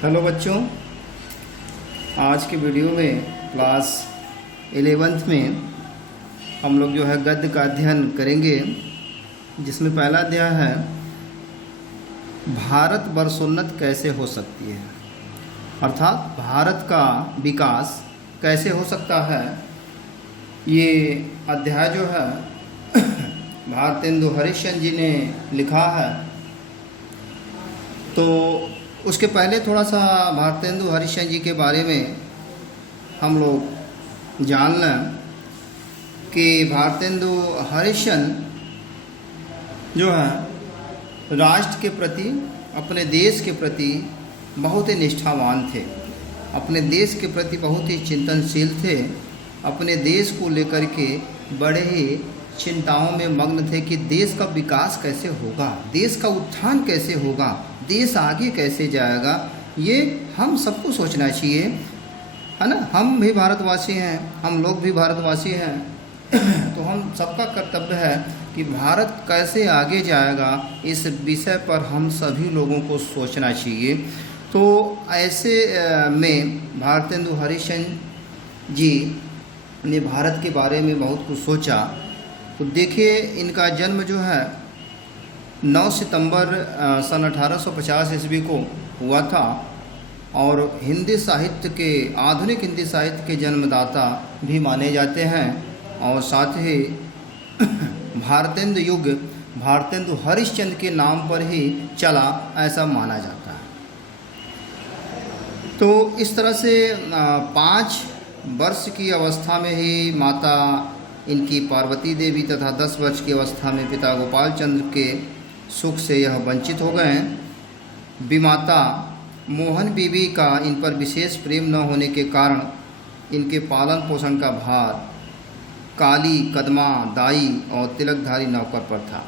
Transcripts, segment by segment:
Hello बच्चों, आज के वीडियो में क्लास 11th में हम लोग जो है गद्य का अध्ययन करेंगे, जिसमें पहला अध्याय है भारत वर्षोन्नत कैसे हो सकती है, अर्थात भारत का विकास कैसे हो सकता है। ये अध्याय जो है भारतेंदु हरिश्चंद्र जी ने लिखा है। तो उसके पहले थोड़ा सा भारतेंदु हरिश्चंद्र जी के बारे में हम लोग जान लें कि भारतेंदु हरिश्चंद्र जो है राष्ट्र के प्रति, अपने देश के प्रति बहुत ही निष्ठावान थे, अपने देश के प्रति बहुत ही चिंतनशील थे, अपने देश को लेकर के बड़े ही चिंताओं में मग्न थे कि देश का विकास कैसे होगा, देश का उत्थान कैसे होगा, देश आगे कैसे जाएगा। ये हम सबको सोचना चाहिए, है ना। हम भी भारतवासी हैं, हम लोग भी भारतवासी हैं तो हम सबका कर्तव्य है कि भारत कैसे आगे जाएगा, इस विषय पर हम सभी लोगों को सोचना चाहिए। तो ऐसे में भारतेंदु हरिश्चंद्र जी ने भारत के बारे में बहुत कुछ सोचा। तो देखिए, इनका जन्म जो है 9 सितंबर सन 1850 ईस्वी को हुआ था और हिंदी साहित्य के, आधुनिक हिंदी साहित्य के जन्मदाता भी माने जाते हैं और साथ ही भारतेंदु युग भारतेंदु हरिश्चंद्र के नाम पर ही चला, ऐसा माना जाता है। तो इस तरह से 5 वर्ष की अवस्था में ही माता इनकी पार्वती देवी तथा 10 वर्ष की अवस्था में पिता गोपाल चंद्र के सुख से यह वंचित हो गए हैं। विमाता मोहन बीबी का इन पर विशेष प्रेम न होने के कारण इनके पालन पोषण का भार काली, कदमा, दाई और तिलकधारी नौकर पर था।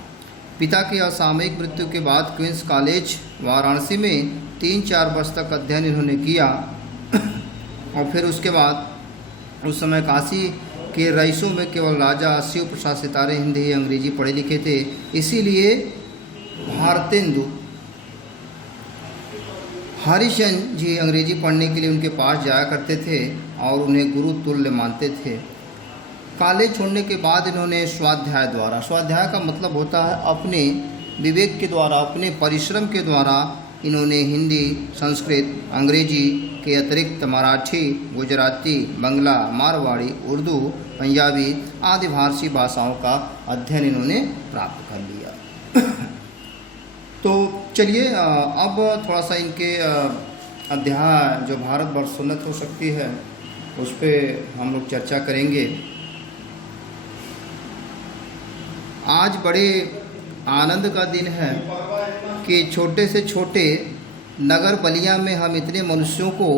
पिता की असामयिक मृत्यु के बाद क्वींस कॉलेज वाराणसी में 3-4 वर्ष तक अध्ययन इन्होंने किया और फिर उसके बाद उस समय काशी के रईसों में केवल राजा शिव प्रसाद सितारे हिंदी अंग्रेजी पढ़े लिखे थे, इसीलिए भारतेंदु हरिश्चंद्र जी अंग्रेजी पढ़ने के लिए उनके पास जाया करते थे और उन्हें गुरु तुल्य मानते थे। कॉलेज छोड़ने के बाद इन्होंने स्वाध्याय द्वारा, स्वाध्याय का मतलब होता है अपने विवेक के द्वारा, अपने परिश्रम के द्वारा इन्होंने हिंदी, संस्कृत, अंग्रेजी के अतिरिक्त मराठी, गुजराती, बंगला, मारवाड़ी, उर्दू, पंजाबी आदि भारतीय भाषाओं का अध्ययन इन्होंने प्राप्त कर लिया। तो चलिए अब थोड़ा सा इनके अध्याय जो भारत वर्षोन्नत हो सकती है उस पर हम लोग चर्चा करेंगे। आज बड़े आनंद का दिन है कि छोटे से छोटे नगर बलिया में हम इतने मनुष्यों को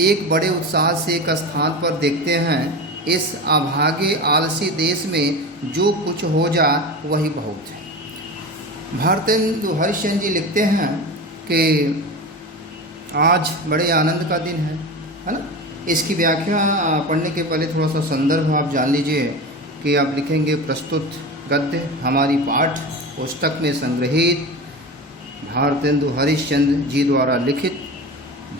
एक बड़े उत्साह से एक स्थान पर देखते हैं। इस अभागे आलसी देश में जो कुछ हो जाए वही बहुत है। भारतेंदु हरिश्चंद्र जी लिखते हैं कि आज बड़े आनंद का दिन है ना। इसकी व्याख्या पढ़ने के पहले थोड़ा सा संदर्भ आप जान लीजिए कि आप लिखेंगे प्रस्तुत गद्य हमारी पाठ पुस्तक में संग्रहित भारतेंदु हरिश्चंद्र जी द्वारा लिखित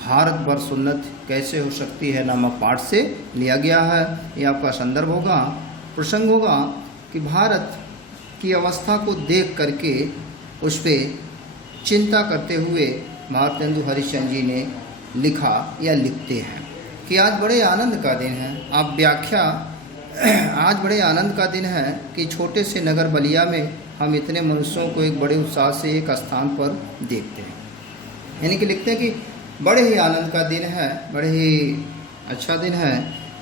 भारत वर्षोन्नत कैसे हो सकती है नामक पाठ से लिया गया है। ये आपका संदर्भ होगा, प्रसंग होगा कि भारत की अवस्था को देख करके उस पर चिंता करते हुए भारतेंदु हरिश्चंद्र जी ने लिखा या लिखते हैं कि आज बड़े आनंद का दिन है। आप व्याख्या, आज बड़े आनंद का दिन है कि छोटे से नगर बलिया में हम इतने मनुष्यों को एक बड़े उत्साह से एक स्थान पर देखते हैं। यानी कि लिखते हैं कि बड़े ही आनंद का दिन है, बड़े ही अच्छा दिन है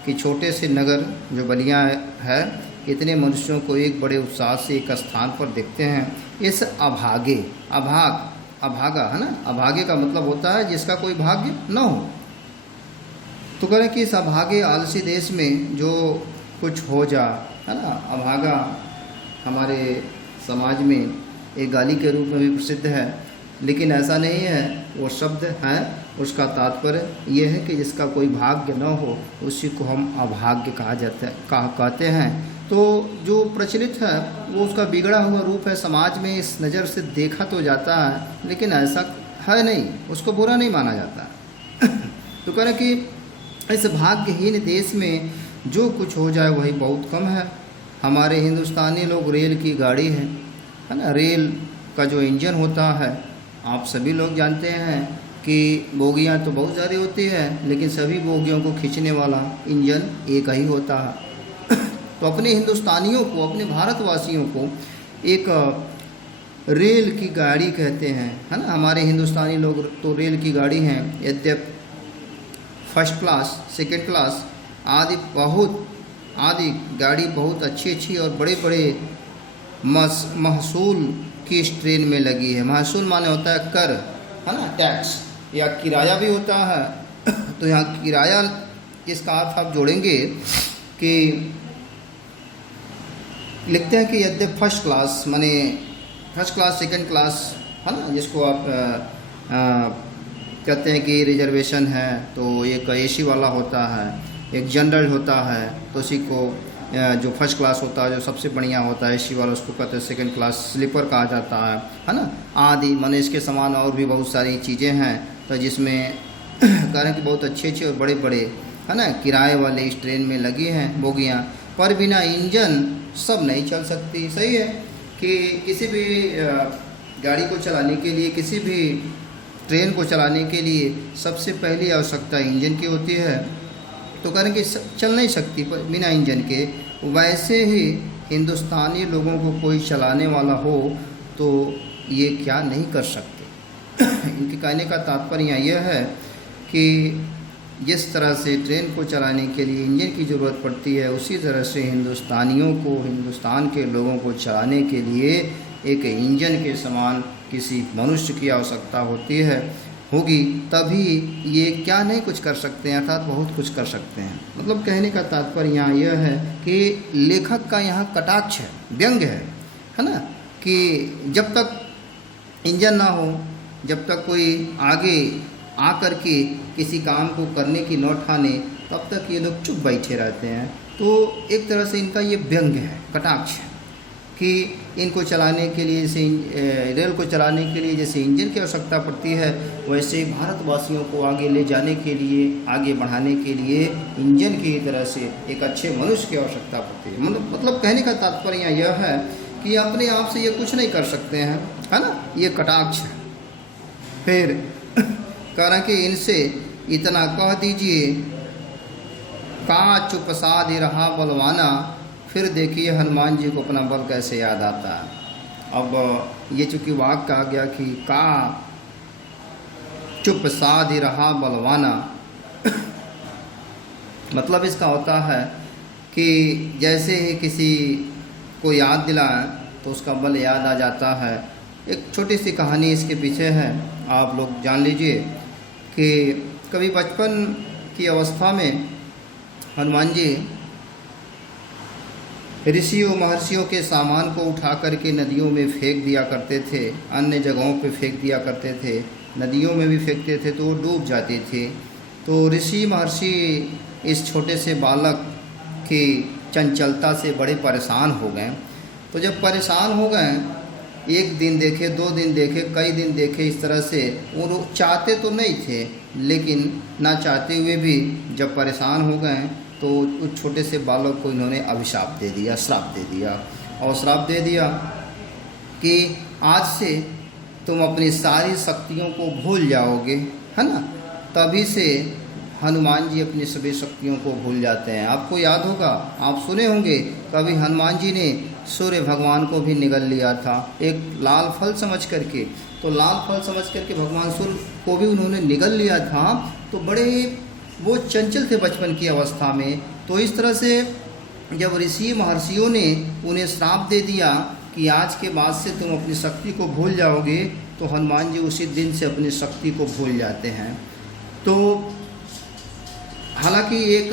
कि छोटे से नगर जो बलिया है इतने मनुष्यों को एक बड़े उत्साह से एक स्थान पर देखते हैं। इस अभागे, अभागा है ना, अभागे का मतलब होता है जिसका कोई भाग्य न हो। तो करें कि इस अभागे आलसी देश में जो कुछ हो जा, है ना। अभागा हमारे समाज में एक गाली के रूप में भी प्रसिद्ध है, लेकिन ऐसा नहीं है, वो शब्द है, उसका तात्पर्य ये है कि जिसका कोई भाग्य न हो उसी को हम अभाग्य कहते हैं। तो जो प्रचलित है वो उसका बिगड़ा हुआ रूप है, समाज में इस नज़र से देखा तो जाता है, लेकिन है नहीं, उसको बुरा नहीं माना जाता। तो कह रहे कि इस भाग्यहीन देश में जो कुछ हो जाए वही बहुत कम है। हमारे हिंदुस्तानी लोग रेल की गाड़ी है ना, रेल का जो इंजन होता है, आप सभी लोग जानते हैं कि बोगियां तो बहुत सारी होती है, लेकिन सभी बोगियों को खींचने वाला इंजन एक ही होता है। तो अपने हिंदुस्तानियों को, अपने भारतवासियों को एक रेल की गाड़ी कहते हैं, है ना। हमारे हिंदुस्तानी लोग तो रेल की गाड़ी हैं, यद्यप फर्स्ट क्लास, सेकंड क्लास आदि गाड़ी बहुत अच्छी और बड़े बड़े महसूल की इस ट्रेन में लगी है। महसूल माने होता है कर, है ना, टैक्स, या किराया भी होता है। तो यहाँ किराया इसका अर्थ आप जोड़ेंगे कि लिखते हैं कि यद्यप फर्स्ट क्लास माने फर्स्ट क्लास, सेकंड क्लास, है ना, जिसको आप कहते हैं कि रिजर्वेशन है, तो एक एसी वाला होता है, एक जनरल होता है, तो उसी को जो फर्स्ट क्लास होता है, जो सबसे बढ़िया होता है एसी वाला, उसको कहते हैं सेकंड क्लास, स्लीपर कहा जाता है ना, आदि माने इसके समान और भी बहुत सारी चीज़ें हैं। तो जिसमें कह रहे हैं कि बहुत अच्छे और बड़े बड़े, है ना, किराए वाले इस ट्रेन में लगी हैं बोगियाँ, पर बिना इंजन सब नहीं चल सकती। सही है कि किसी भी गाड़ी को चलाने के लिए, किसी भी ट्रेन को चलाने के लिए सबसे पहली आवश्यकता इंजन की होती है। तो कह रहे हैं कि चल नहीं सकती बिना इंजन के। वैसे ही हिंदुस्तानी लोगों को कोई चलाने वाला हो तो ये क्या नहीं कर सकते। इनके कहने का तात्पर्य यह है कि जिस तरह से ट्रेन को चलाने के लिए इंजन की ज़रूरत पड़ती है, उसी तरह से हिंदुस्तानियों को, हिंदुस्तान के लोगों को चलाने के लिए एक इंजन के समान किसी मनुष्य की आवश्यकता होगी, तभी ये क्या नहीं कुछ कर सकते हैं, अर्थात बहुत कुछ कर सकते हैं। मतलब कहने का तात्पर्य यहाँ यह है कि लेखक का यहाँ कटाक्ष है, व्यंग्य है ना, कि जब तक इंजन ना हो, जब तक कोई आगे आकर के किसी काम को करने की न ठाने, तब तक ये लोग चुप बैठे रहते हैं। तो एक तरह से इनका ये व्यंग्य है, कटाक्ष है कि इनको चलाने के लिए, जैसे रेल को चलाने के लिए जैसे इंजन की आवश्यकता पड़ती है, वैसे भारतवासियों को आगे ले जाने के लिए, आगे बढ़ाने के लिए इंजन की तरह से एक अच्छे मनुष्य की आवश्यकता पड़ती है। मतलब कहने का तात्पर्य यह है कि अपने आप से ये कुछ नहीं कर सकते हैं, है ना, ये कटाक्ष है। फिर कह रहा कि इनसे इतना कह दीजिए, का चुप साध रहा बलवाना, फिर देखिए हनुमान जी को अपना बल कैसे याद आता है। अब ये चूँकि वाक्य कहा गया कि का चुप साध रहा बलवाना, मतलब इसका होता है कि जैसे ही किसी को याद दिलाएं तो उसका बल याद आ जाता है। एक छोटी सी कहानी इसके पीछे है, आप लोग जान लीजिए कि कभी बचपन की अवस्था में हनुमान जी ऋषियों महर्षियों के सामान को उठा करके नदियों में फेंक दिया करते थे, अन्य जगहों पे फेंक दिया करते थे, नदियों में भी फेंकते थे तो वो डूब जाती थी। तो ऋषि महर्षि इस छोटे से बालक की चंचलता से बड़े परेशान हो गए। तो जब परेशान हो गए, एक दिन देखे, 2 दिन देखे, कई दिन देखे, इस तरह से वो लोग चाहते तो नहीं थे, लेकिन ना चाहते हुए भी जब परेशान हो गए तो उस छोटे से बालक को इन्होंने अभिशाप दे दिया, श्राप दे दिया। और श्राप दे दिया कि आज से तुम अपनी सारी शक्तियों को भूल जाओगे, है ना। तभी से हनुमान जी अपनी सभी शक्तियों को भूल जाते हैं। आपको याद होगा, आप सुने होंगे, कभी हनुमान जी ने सूर्य भगवान को भी निगल लिया था एक लाल फल समझ करके। तो लाल फल समझ करके भगवान सूर्य को भी उन्होंने निगल लिया था। तो बड़े वो चंचल थे बचपन की अवस्था में। तो इस तरह से जब ऋषि महर्षियों ने उन्हें श्राप दे दिया कि आज के बाद से तुम अपनी शक्ति को भूल जाओगे, तो हनुमान जी उसी दिन से अपनी शक्ति को भूल जाते हैं। तो हालांकि एक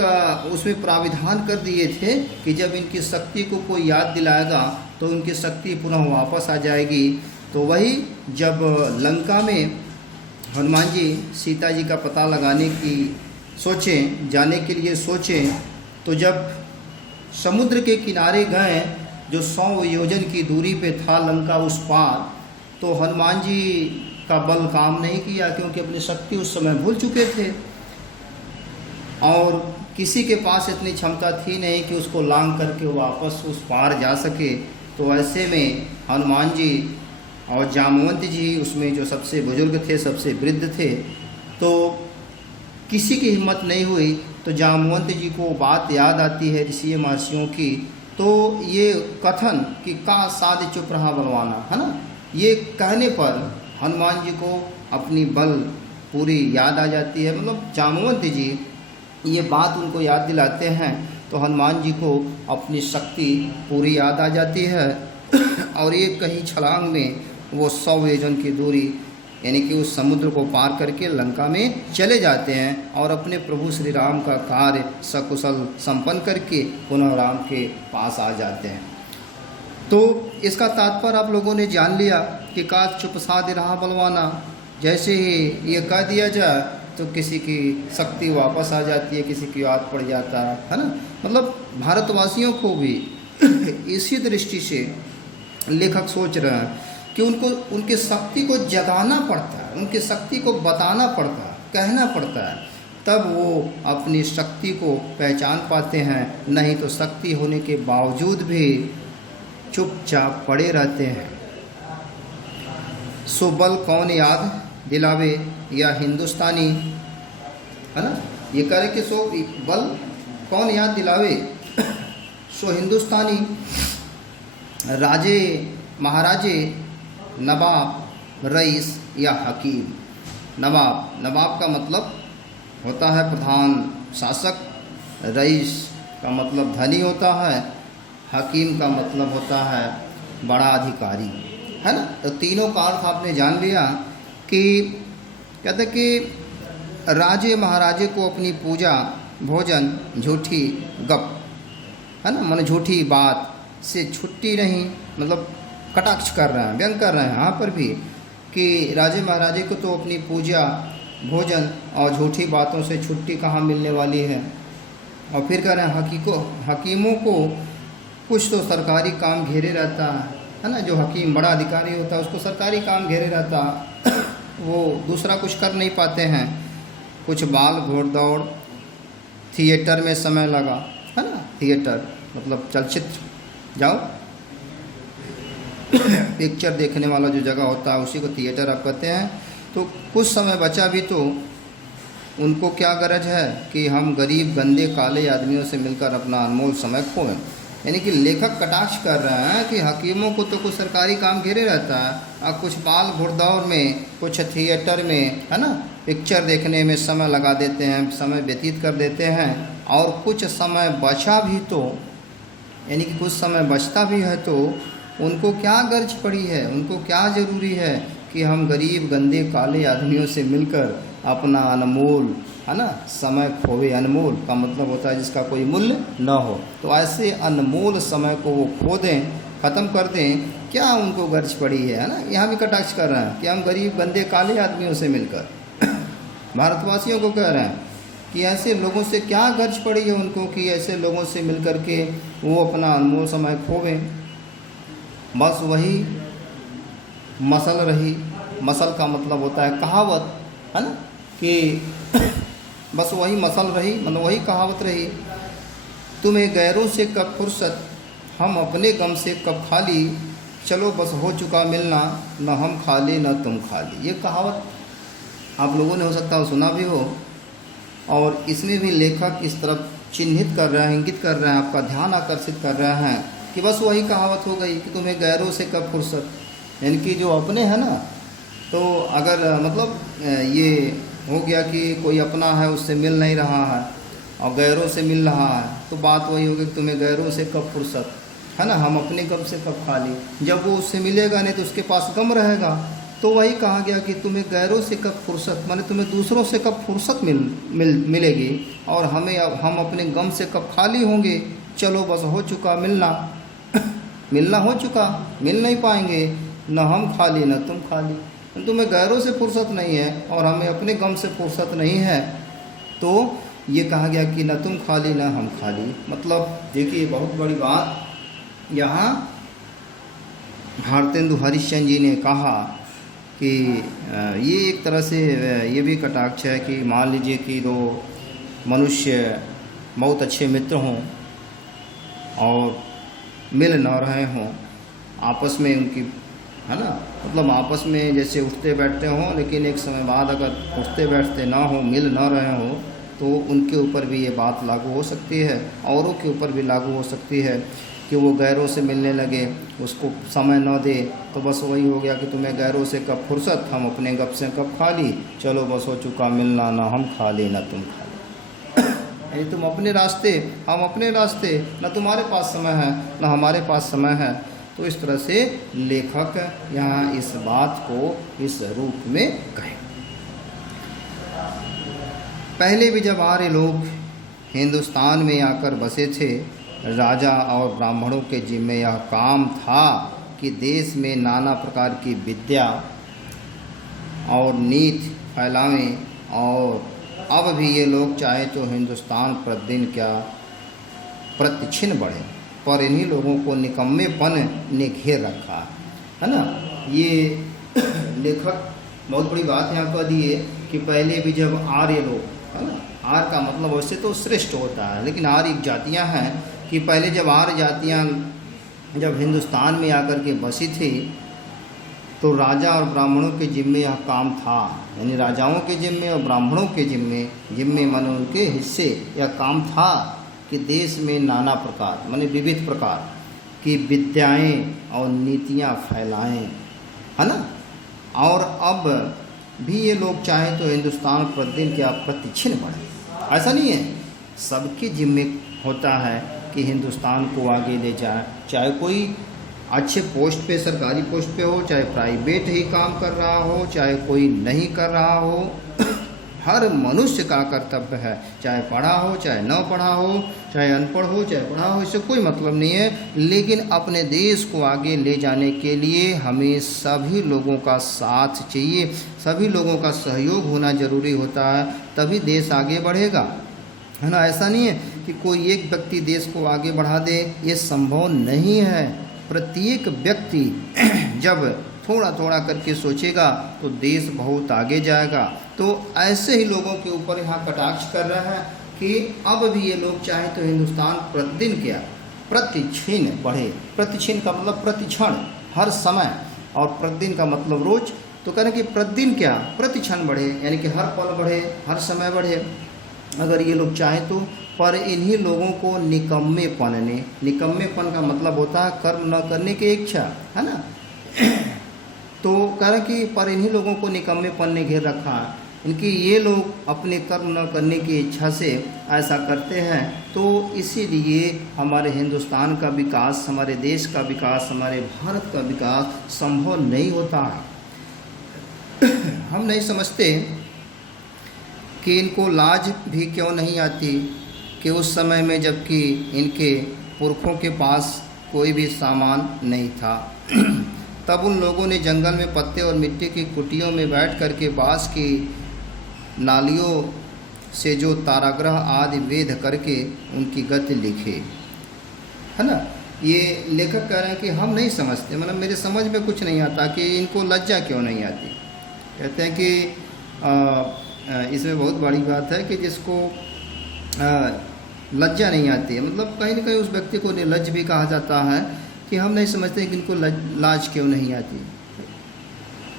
उसमें प्राविधान कर दिए थे कि जब इनकी शक्ति को कोई याद दिलाएगा तो उनकी शक्ति पुनः वापस आ जाएगी। तो वही जब लंका में हनुमान जी सीता जी का पता लगाने की सोचें, जाने के लिए सोचें, तो जब समुद्र के किनारे गए, जो 100 योजन की दूरी पे था लंका उस पार, तो हनुमान जी का बल काम नहीं किया, क्योंकि अपनी शक्ति उस समय भूल चुके थे और किसी के पास इतनी क्षमता थी नहीं कि उसको लांग करके वापस उस पार जा सके। तो ऐसे में हनुमान जी और जामवंत जी उसमें जो सबसे बुजुर्ग थे, सबसे वृद्ध थे, तो किसी की हिम्मत नहीं हुई। तो जामवंत जी को बात याद आती है ऋषि महर्षियों की, तो ये कथन कि का साध चुप रहा बलवाना, है ना, ये कहने पर हनुमान जी को अपनी बल पूरी याद आ जाती है। मतलब जामवंत जी ये बात उनको याद दिलाते हैं तो हनुमान जी को अपनी शक्ति पूरी याद आ जाती है और ये कहीं छलांग में वो 100 योजन की दूरी यानी कि उस समुद्र को पार करके लंका में चले जाते हैं और अपने प्रभु श्री राम का कार्य सकुशल संपन्न करके पुनः राम के पास आ जाते हैं। तो इसका तात्पर्य आप लोगों ने जान लिया कि का चुप साध रहा बलवाना। जैसे ही ये कह दिया जाए तो किसी की शक्ति वापस आ जाती है, किसी की याद पड़ जाता है ना। मतलब भारतवासियों को भी इसी दृष्टि से लेखक सोच रहे हैं कि उनको उनकी शक्ति को जगाना पड़ता है, उनकी शक्ति को बताना पड़ता है, कहना पड़ता है, तब वो अपनी शक्ति को पहचान पाते हैं। नहीं तो शक्ति होने के बावजूद भी चुपचाप पड़े रहते हैं। सो बल कौन याद दिलावे या हिंदुस्तानी, है ना, ये कह रहे कि सो बल कौन याद दिलावे, सो हिंदुस्तानी राजे महाराजे नवाब रईस या हकीम। नवाब का मतलब होता है प्रधान शासक, रईस का मतलब धनी होता है, हकीम का मतलब होता है बड़ा अधिकारी, है ना। तो तीनों का अर्थ आपने जान लिया कि कहते कि राजे महाराजे को अपनी पूजा भोजन झूठी गप, है ना, मन झूठी बात से छुट्टी नहीं, मतलब कटाक्ष कर रहे हैं, व्यंग कर रहे हैं यहाँ पर भी कि राजे महाराजे को तो अपनी पूजा भोजन और झूठी बातों से छुट्टी कहाँ मिलने वाली है। और फिर कह रहे हैं हकीमों को कुछ तो सरकारी काम घेरे रहता है ना। जो हकीम बड़ा अधिकारी होता है उसको सरकारी काम घेरे रहता, वो दूसरा कुछ कर नहीं पाते हैं। कुछ बाल घोड़दौड़, थिएटर में समय लगा, है ना, थिएटर मतलब चलचित्र, जाओ पिक्चर देखने वाला जो जगह होता है उसी को थिएटर आप कहते हैं। तो कुछ समय बचा भी तो उनको क्या गरज है कि हम गरीब गंदे काले आदमियों से मिलकर अपना अनमोल समय खोएं। यानी कि लेखक कटाक्ष कर रहे हैं कि हकीमों को तो कुछ सरकारी काम घेरे रहता है और कुछ बाल घुड़दौड़ में, कुछ थिएटर में, है ना, पिक्चर देखने में समय लगा देते हैं, समय व्यतीत कर देते हैं। और कुछ समय बचा भी तो, यानी कि कुछ समय बचता भी है तो उनको क्या गर्ज पड़ी है, उनको क्या ज़रूरी है कि हम गरीब गंदे काले आदमियों से मिलकर अपना अनमोल, है ना, समय खोवे। अनमोल का मतलब होता है जिसका कोई मूल्य न हो। तो ऐसे अनमोल समय को वो खो दें, ख़त्म कर दें, क्या उनको गर्ज पड़ी है ना। यहाँ भी कटाक्ष कर रहे हैं कि हम गरीब गंदे काले आदमियों से मिलकर भारतवासियों को कह रहे हैं कि ऐसे लोगों से क्या गर्ज पड़ी है उनको कि ऐसे लोगों से मिलकर के वो अपना अनमोल समय खोवें। बस वही मसल रही, मसल का मतलब होता है कहावत, है ना, कि बस वही मसल रही, मतलब वही कहावत रही, तुम्हें गैरों से कब फुर्सत, हम अपने गम से कब खाली, चलो बस हो चुका मिलना, न हम खाली न तुम खाली। ये कहावत आप लोगों ने हो सकता है सुना भी हो। और इसमें भी लेखक इस तरफ चिन्हित कर रहे हैं, इंगित कर रहे हैं, आपका ध्यान आकर्षित कर रहे हैं कि बस वही कहावत हो गई कि तुम्हें गैरों से कब फुर्सत, यानी कि जो अपने हैं ना, तो अगर मतलब ये हो गया कि कोई अपना है उससे मिल नहीं रहा है और गैरों से मिल रहा है, तो बात वही होगी कि तुम्हें गैरों से कब फुर्सत, है ना, हम अपने गम से कब खाली। जब वो उससे मिलेगा नहीं तो उसके पास गम रहेगा। तो वही कहा गया कि तुम्हें गैरों से कब फुर्सत, माने तुम्हें दूसरों से कब फुर्सत मिलेगी और हम अपने गम से कब खाली होंगे। चलो बस हो चुका मिलना मिलना हो चुका, मिल नहीं पाएंगे, न हम खाली न तुम खाली। तुम्हें गैरों से फुर्सत नहीं है और हमें अपने गम से फुर्सत नहीं है। तो ये कहा गया कि न तुम खाली न हम खाली। मतलब देखिए बहुत बड़ी बात यहाँ भारतेंदु हरिश्चंद्र जी ने कहा कि ये एक तरह से ये भी कटाक्ष है कि मान लीजिए कि दो मनुष्य बहुत अच्छे मित्र हों और मिल न रहे हों, आपस में उनकी, है ना, मतलब आपस में जैसे उठते बैठते हों, लेकिन एक समय बाद अगर उठते बैठते ना हो, मिल न रहे हों, तो उनके ऊपर भी ये बात लागू हो सकती है। औरों के ऊपर भी लागू हो सकती है कि वो गैरों से मिलने लगे, उसको समय न दे, तो बस वही हो गया कि तुम्हें गैरों से कब फुर्सत, हम अपने गप से कब खा ली, चलो बस हो चुका मिलना, ना हम खा ली ना तुम खा ली। तुम अपने रास्ते, हम अपने रास्ते, न तुम्हारे पास समय है न हमारे पास समय है। तो इस तरह से लेखक यहाँ इस बात को इस रूप में कहे। पहले भी जब आर्य लोग हिंदुस्तान में आकर बसे थे, राजा और ब्राह्मणों के जिम्मे यह काम था कि देश में नाना प्रकार की विद्या और नीति फैलावें, और अब भी ये लोग चाहे तो हिंदुस्तान प्रतिदिन क्या प्रतिक्षण बढ़े, पर इन्हीं लोगों को निकम्मेपन ने घेर रखा है ना। ये लेखक बहुत बड़ी बात यहाँ कह दी है कि पहले भी जब आर्य लोग, है ना, आर्य का मतलब वैसे तो श्रेष्ठ होता है, लेकिन आर्य एक जातियाँ हैं कि पहले जब आर्य जातियाँ जब हिंदुस्तान में आकर के बसी थी, तो राजा और ब्राह्मणों के जिम्मे यह काम था, यानी राजाओं के जिम्मे और ब्राह्मणों के जिम्मे माने उनके हिस्से यह काम था कि देश में नाना प्रकार माने विविध प्रकार की विद्याएं और नीतियां फैलाएं, है ना। और अब भी ये लोग चाहें तो हिंदुस्तान प्रतिदिन क्या प्रतिक्षण बढ़े। ऐसा नहीं है, सबके जिम्मे होता है कि हिंदुस्तान को आगे ले जाए, चाहे कोई अच्छे पोस्ट पे, सरकारी पोस्ट पे हो, चाहे प्राइवेट ही काम कर रहा हो, चाहे कोई नहीं कर रहा हो। हर मनुष्य का कर्तव्य है, चाहे पढ़ा हो चाहे न पढ़ा हो, चाहे अनपढ़ हो चाहे पढ़ा हो, इससे कोई मतलब नहीं है। लेकिन अपने देश को आगे ले जाने के लिए हमें सभी लोगों का साथ चाहिए, सभी लोगों का सहयोग होना जरूरी होता है, तभी देश आगे बढ़ेगा, है ना। ऐसा नहीं है कि कोई एक व्यक्ति देश को आगे बढ़ा दे, ये संभव नहीं है। प्रत्येक व्यक्ति जब थोड़ा थोड़ा करके सोचेगा तो देश बहुत आगे जाएगा। तो ऐसे ही लोगों के ऊपर यहाँ कटाक्ष कर रहा है कि अब भी ये लोग चाहे तो हिंदुस्तान प्रतिदिन क्या प्रतिक्षण बढ़े। प्रतिक्षण का मतलब प्रतिक्षण, हर समय, और प्रतिदिन का मतलब रोज। तो कह रहे कि प्रतिदिन क्या प्रतिक्षण बढ़े, यानी कि हर पल बढ़े, हर समय बढ़े, अगर ये लोग चाहें तो। पर इन्हीं लोगों को निकम्मेपन ने, निकम्मेपन का मतलब होता है कर्म न करने की इच्छा, है ना। तो कह रहे कि पर इन्हीं लोगों को निकम्मेपन ने घेर रखा है, इनकी ये लोग अपने कर्म न करने की इच्छा से ऐसा करते हैं। तो इसीलिए हमारे हिंदुस्तान का विकास, हमारे देश का विकास, हमारे भारत का विकास संभव नहीं होता है। हम नहीं समझते कि इनको लाज भी क्यों नहीं आती कि उस समय में जबकि इनके पुरखों के पास कोई भी सामान नहीं था तब उन लोगों ने जंगल में पत्ते और मिट्टी की कुटियों में बैठ कर के बाँस की नालियों से जो ताराग्रह आदि वेद करके उनकी गति लिखे, है ना। ये लेखक कह रहे हैं कि हम नहीं समझते, मतलब मेरे समझ में कुछ नहीं आता कि इनको लज्जा क्यों नहीं आती। कहते हैं कि इसमें बहुत बड़ी बात है कि जिसको लज्जा नहीं आती है, मतलब कहीं ना कहीं उस व्यक्ति को निर्लज्ज भी कहा जाता है कि हम नहीं समझते कि इनको लाज क्यों नहीं आती।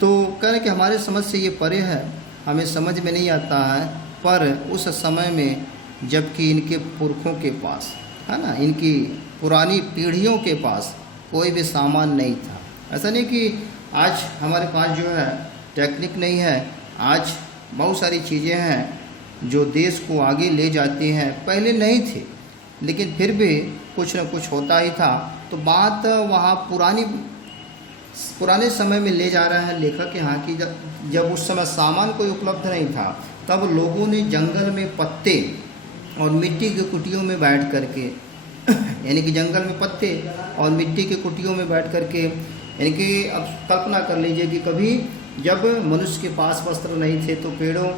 तो कह रहे हैं कि हमारे समझ से ये परे है, हमें समझ में नहीं आता है। पर उस समय में जबकि इनके पुरखों के पास, है ना, इनकी पुरानी पीढ़ियों के पास कोई भी सामान नहीं था। ऐसा नहीं कि आज हमारे पास जो है टेक्निक नहीं है, आज बहुत सारी चीज़ें हैं जो देश को आगे ले जाती हैं, पहले नहीं थे, लेकिन फिर भी कुछ न कुछ होता ही था। तो बात वहाँ पुराने समय में ले जा रहा है लेखक यहाँ की, जब उस समय सामान कोई उपलब्ध नहीं था, तब लोगों ने जंगल में पत्ते और मिट्टी के कुटियों में बैठ करके यानी कि जंगल में पत्ते और मिट्टी के कुटियों में बैठ करके, यानी कि अब कल्पना कर लीजिए कि कभी जब मनुष्य के पास वस्त्र नहीं थे तो पेड़ों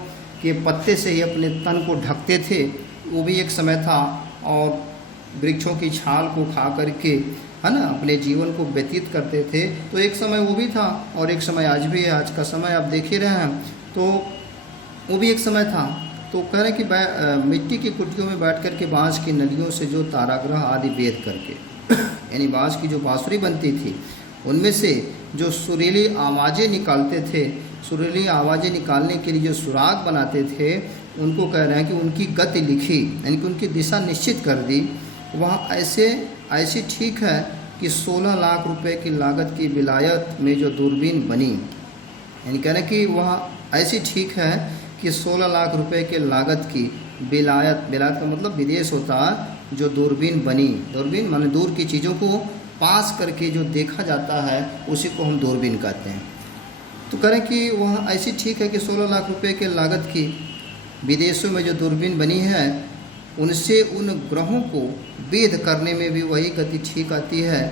के पत्ते से ही अपने तन को ढकते थे, वो भी एक समय था। और वृक्षों की छाल को खा करके है ना, अपने जीवन को व्यतीत करते थे। तो एक समय वो भी था और एक समय आज भी है। आज का समय आप देख ही रहे हैं, तो वो भी एक समय था। तो कह रहे हैं कि मिट्टी की कुटियों में बैठ कर के बाँस की नलियों से जो तारागृह आदि वेद करके यानी बाँस की जो बाँसुरी बनती थी उनमें से जो सुरीली आवाज़ें निकालते थे, सुरीली आवाज़ें निकालने के लिए जो सुराग बनाते थे, उनको कह रहे हैं कि उनकी गति लिखी, यानी कि उनकी दिशा निश्चित कर दी। वहाँ ऐसी ठीक है कि 16 लाख रुपए की लागत की विलायत में जो दूरबीन बनी, यानी कह रहे हैं कि वहाँ ऐसी ठीक है कि 16 लाख रुपए के लागत की विलायत का मतलब विदेश होता है, जो दूरबीन बनी। दूरबीन माने दूर की चीज़ों को पास करके जो देखा जाता है उसी को हम दूरबीन कहते हैं। तो कह रहे हैं कि वह ऐसी ठीक है कि 16 लाख रुपए के लागत की विदेशों में जो दूरबीन बनी है, उनसे उन ग्रहों को वेध करने में भी वही गति ठीक आती है।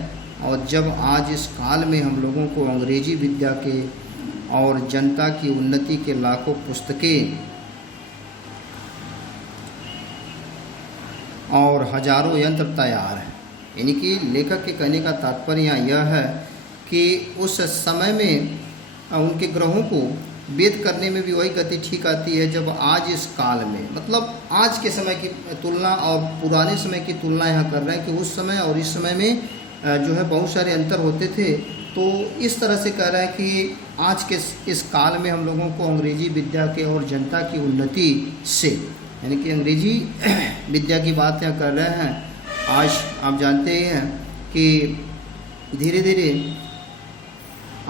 और जब आज इस काल में हम लोगों को अंग्रेजी विद्या के और जनता की उन्नति के लाखों पुस्तकें और हजारों यंत्र तैयार हैं, यानी कि लेखक के कहने का तात्पर्य यहाँ यह है कि उस समय में उनके ग्रहों को वेद करने में भी वही गति ठीक आती है जब आज इस काल में, मतलब आज के समय की तुलना और पुराने समय की तुलना यहाँ कर रहे हैं कि उस समय और इस समय में जो है बहुत सारे अंतर होते थे। तो इस तरह से कह रहा है कि आज के इस काल में हम लोगों को अंग्रेजी विद्या के और जनता की उन्नति से, यानी कि अंग्रेजी विद्या की बात यहाँ कर रहे हैं। आज आप जानते ही हैं कि धीरे धीरे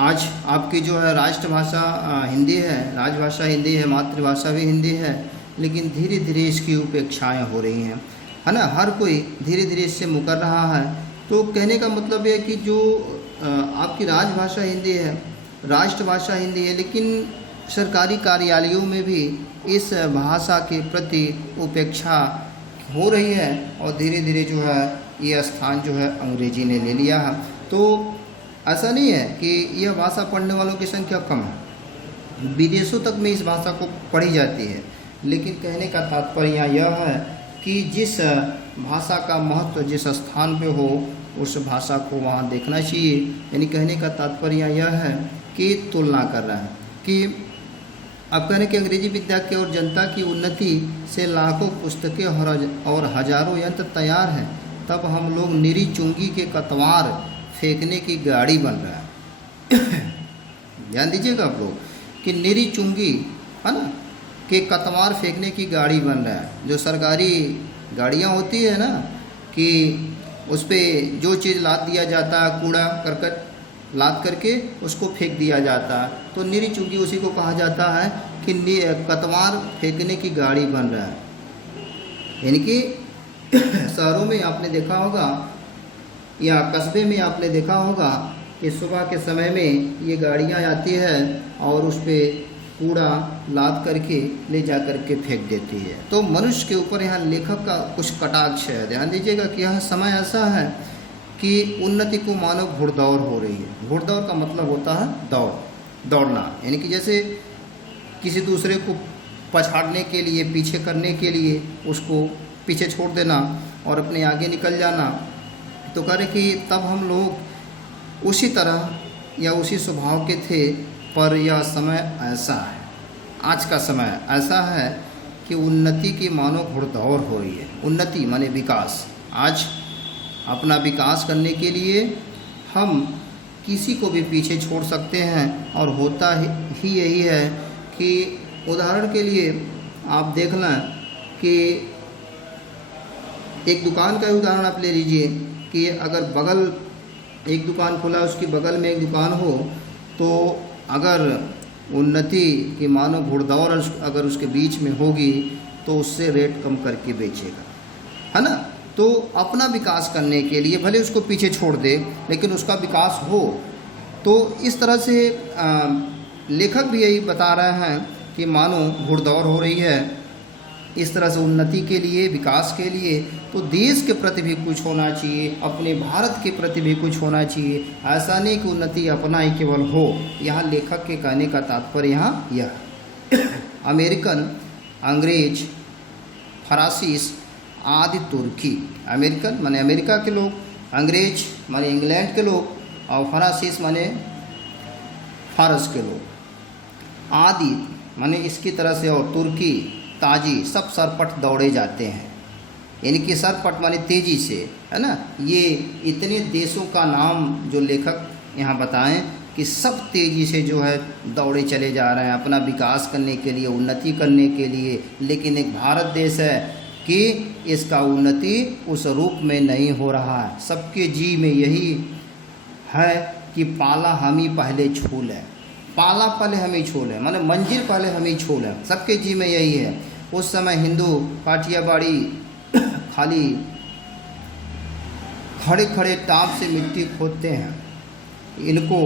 आज आपकी जो है राष्ट्रभाषा हिंदी है, राजभाषा हिंदी है, मातृभाषा भी हिंदी है, लेकिन धीरे धीरे इसकी उपेक्षाएँ हो रही हैं, है ना। हर कोई धीरे धीरे इससे मुकर रहा है। तो कहने का मतलब है कि जो आपकी राजभाषा हिंदी है, राष्ट्रभाषा हिंदी है, लेकिन सरकारी कार्यालयों में भी इस भाषा के प्रति उपेक्षा हो रही है और धीरे धीरे जो है ये स्थान जो है अंग्रेजी ने ले लिया है। तो ऐसा नहीं है कि यह भाषा पढ़ने वालों की संख्या कम है, विदेशों तक में इस भाषा को पढ़ी जाती है, लेकिन कहने का तात्पर्य यह है कि जिस भाषा का महत्व जिस स्थान पे हो उस भाषा को वहाँ देखना चाहिए। यानी कहने का तात्पर्य यह है कि तुलना कर रहा है कि अब कहने कि अंग्रेजी विद्या के और जनता की उन्नति से लाखों पुस्तकें और हजारों यंत्र तैयार हैं, तब हम लोग निरी चुंगी के कतवार फेंकने की गाड़ी बन रहा है। ध्यान दीजिएगा आप लोग कि निरी चुंगी, है ना, के कतवार फेंकने की गाड़ी बन रहा है। जो सरकारी गाड़ियाँ होती है ना कि उस पर जो चीज़ लाद दिया जाता है, कूड़ा करकट लाद करके उसको फेंक दिया जाता है, तो निरी चुंगी उसी को कहा जाता है कि कतवार फेंकने की गाड़ी बन रहा है। यानी कि शहरों में आपने देखा होगा या कस्बे में आपने देखा होगा कि सुबह के समय में ये गाड़ियाँ आती है और उस पर कूड़ा लाद करके ले जा करके फेंक देती है। तो मनुष्य के ऊपर यहाँ लेखक का कुछ कटाक्ष है। ध्यान दीजिएगा कि यह समय ऐसा है कि उन्नति को मानो घुड़दौड़ हो रही है। घुड़दौड़ का मतलब होता है दौड़ना, यानी कि जैसे किसी दूसरे को पछाड़ने के लिए, पीछे करने के लिए उसको पीछे छोड़ देना और अपने आगे निकल जाना। तो कह रहे कि तब हम लोग उसी तरह या उसी स्वभाव के थे, पर यह समय ऐसा है, आज का समय ऐसा है कि उन्नति की मानो घुड़दौड़ हो रही है। उन्नति माने विकास। आज अपना विकास करने के लिए हम किसी को भी पीछे छोड़ सकते हैं और होता ही यही है कि उदाहरण के लिए आप देख लें कि एक दुकान का उदाहरण आप ले लीजिए कि अगर बगल एक दुकान खुला, उसकी बगल में एक दुकान हो, तो अगर उन्नति की मानो घुड़दौड़ अगर उसके बीच में होगी तो उससे रेट कम करके बेचेगा, है ना। तो अपना विकास करने के लिए भले उसको पीछे छोड़ दे, लेकिन उसका विकास हो। तो इस तरह से लेखक भी यही बता रहे हैं कि मानो घुड़दौड़ हो रही है इस तरह से उन्नति के लिए, विकास के लिए। तो देश के प्रति भी कुछ होना चाहिए, अपने भारत के प्रति भी कुछ होना चाहिए। ऐसा नहीं कि उन्नति अपना ही केवल हो। यहाँ लेखक के कहने का तात्पर्य यहाँ यह अमेरिकन, अंग्रेज, फरासीस आदि तुर्की, अमेरिकन माने अमेरिका के लोग, अंग्रेज माने इंग्लैंड के लोग, और फ्रांसीस माने फारस के लोग, आदि माने इसकी तरह से, और तुर्की, ताजी, सब सरपट दौड़े जाते हैं। यानी कि सरपट माने तेज़ी से, है ना। ये इतने देशों का नाम जो लेखक यहाँ बताएं कि सब तेज़ी से जो है दौड़े चले जा रहे हैं अपना विकास करने के लिए, उन्नति करने के लिए। लेकिन एक भारत देश है कि इसका उन्नति उस रूप में नहीं हो रहा है। सबके जी में यही है कि पाला हम ही पहले छू लें, पाला पहले हम ही छू लें, माने मंजिल पहले हम ही छू लें। सबके जी में यही है। उस समय हिंदू काठियावाड़ी खाली खड़े खड़े टाप से मिट्टी खोदते हैं, इनको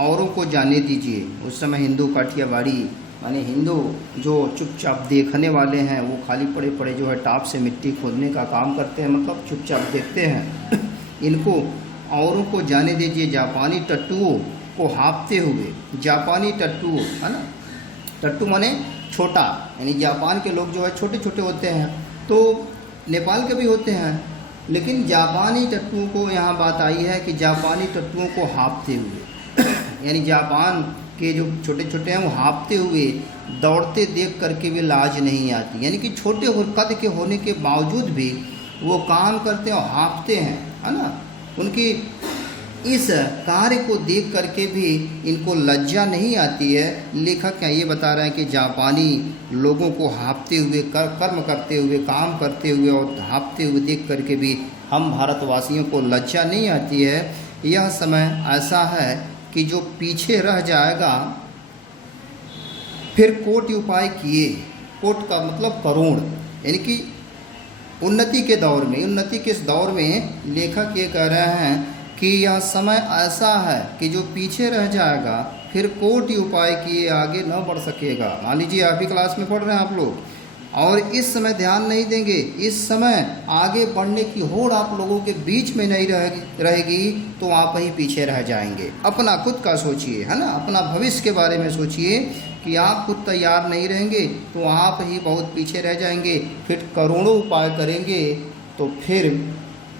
औरों को जाने दीजिए। उस समय हिंदू काठियावाड़ी माने हिंदू जो चुपचाप देखने वाले हैं, वो खाली पड़े पड़े जो है टाप से मिट्टी खोदने का काम करते हैं, मतलब चुपचाप देखते हैं। इनको औरों को जाने दीजिए। जापानी टट्टुओं को हाँपते हुए, जापानी टट्टू, है ना, टट्टू माने छोटा, यानी जापान के लोग जो है छोटे छोटे होते हैं, तो नेपाल के भी होते हैं, लेकिन जापानी टट्टुओं को यहाँ बात आई है कि जापानी टट्टुओं को हाँपते हुए, यानी जापान के जो छोटे छोटे हैं वो हाँपते हुए दौड़ते देख करके भी लाज नहीं आती। यानी कि छोटे कद के होने के बावजूद भी वो काम करते हैं और हाँपते हैं, है ना। उनकी इस कार्य को देख करके भी इनको लज्जा नहीं आती है। लेखक ये बता रहे हैं कि जापानी लोगों को हाँपते हुए, कर्म करते हुए, काम करते हुए और हाँपते हुए देख करके भी हम भारतवासियों को लज्जा नहीं आती है। यह समय ऐसा है कि जो पीछे रह जाएगा, फिर कोटि उपाय किए, कोट का मतलब करोड़, यानी कि उन्नति के दौर में, उन्नति के इस दौर में लेखक ये कह रहे हैं कि यह समय ऐसा है कि जो पीछे रह जाएगा फिर कोटि उपाय किए आगे न बढ़ सकेगा। मान लीजिए आप ही क्लास में पढ़ रहे हैं आप लोग, और इस समय ध्यान नहीं देंगे, इस समय आगे बढ़ने की होड़ आप लोगों के बीच में नहीं रहेगी, तो आप ही पीछे रह जाएंगे। अपना खुद का सोचिए, है ना, अपना भविष्य के बारे में सोचिए कि आप खुद तैयार नहीं रहेंगे तो आप ही बहुत पीछे रह जाएंगे। फिर करोड़ों उपाय करेंगे तो फिर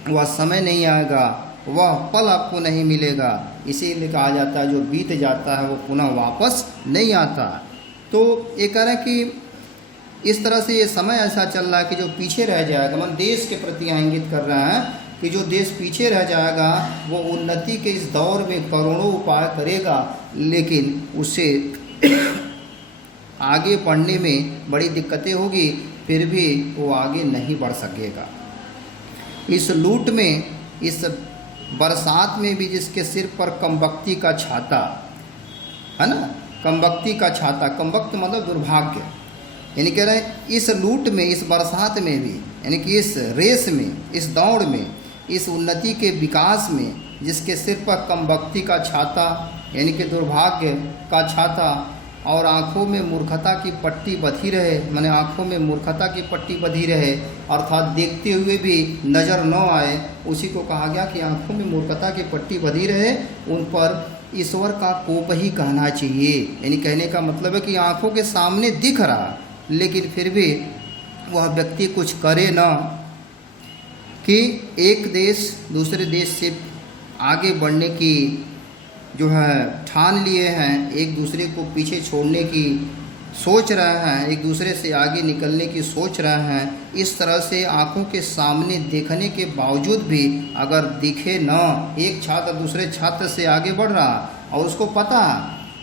वह समय नहीं आएगा, वह पल आपको नहीं मिलेगा। इसीलिए कहा जाता है जो बीत जाता है वो पुनः वापस नहीं आता। तो ये कह रहे हैं कि इस तरह से ये समय ऐसा चल रहा है कि जो पीछे रह जाएगा, मतलब देश के प्रति इंगित कर रहा है कि जो देश पीछे रह जाएगा वो उन्नति के इस दौर में करोड़ों उपाय करेगा, लेकिन उसे आगे बढ़ने में बड़ी दिक्कतें होगी, फिर भी वो आगे नहीं बढ़ सकेगा। इस लूट में, इस बरसात में भी जिसके सिर पर कमबख्ती का छाता, है ना, कमबख्ती का छाता, कमबख्त मतलब दुर्भाग्य, यानी कह रहे हैं इस लूट में, इस बरसात में भी, यानी कि इस रेस में, इस दौड़ में, इस उन्नति के विकास में जिसके सिर पर कमबख्ती का छाता यानी कि दुर्भाग्य का छाता और आँखों में मूर्खता की पट्टी बंधी रहे, माने आँखों में मूर्खता की पट्टी बंधी रहे, अर्थात देखते हुए भी नज़र न आए, उसी को कहा गया कि आँखों में मूर्खता की पट्टी बंधी रहे। उन पर ईश्वर का कोप ही कहना चाहिए। यानी कहने का मतलब है कि आँखों के सामने दिख रहा, लेकिन फिर भी वह व्यक्ति कुछ करे ना, कि एक देश दूसरे देश से आगे बढ़ने की जो है ठान लिए हैं, एक दूसरे को पीछे छोड़ने की सोच रहे हैं, एक दूसरे से आगे निकलने की सोच रहे हैं। इस तरह से आंखों के सामने देखने के बावजूद भी अगर दिखे न, एक छात्र दूसरे छात्र से आगे बढ़ रहा और उसको पता,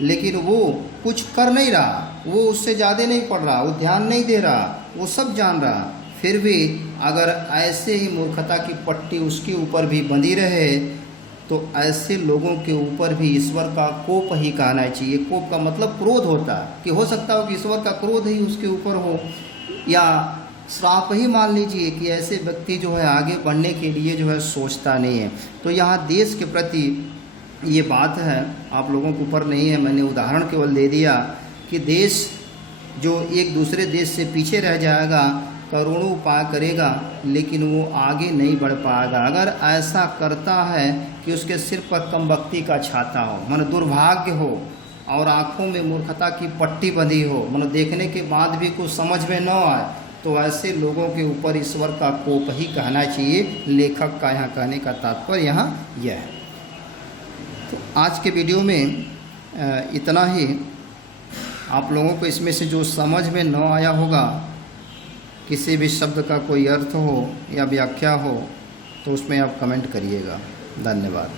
लेकिन वो कुछ कर नहीं रहा, वो उससे ज़्यादा नहीं पढ़ रहा, वो ध्यान नहीं दे रहा, वो सब जान रहा, फिर भी अगर ऐसे ही मूर्खता की पट्टी उसके ऊपर भी बंधी रहे तो ऐसे लोगों के ऊपर भी ईश्वर का कोप ही कहना चाहिए। कोप का मतलब क्रोध होता है, कि हो सकता हो कि ईश्वर का क्रोध ही उसके ऊपर हो, या श्राप ही मान लीजिए कि ऐसे व्यक्ति जो है आगे बढ़ने के लिए जो है सोचता नहीं है। तो यहाँ देश के प्रति ये बात है, आप लोगों के ऊपर नहीं है, मैंने उदाहरण केवल दे दिया कि देश जो एक दूसरे देश से पीछे रह जाएगा, करोड़ों उपाय करेगा, लेकिन वो आगे नहीं बढ़ पाएगा। अगर ऐसा करता है कि उसके सिर पर कमबख्ती का छाता हो, मानो दुर्भाग्य हो, और आँखों में मूर्खता की पट्टी बंधी हो, मानो देखने के बाद भी कुछ समझ में न आए, तो ऐसे लोगों के ऊपर ईश्वर का कोप ही कहना चाहिए। लेखक का यहाँ कहने का तात्पर्य यहाँ यह है। तो आज के वीडियो में इतना ही। आप लोगों को इसमें से जो समझ में न आया होगा, किसी भी शब्द का कोई अर्थ हो या व्याख्या हो, तो उसमें आप कमेंट करिएगा। धन्यवाद।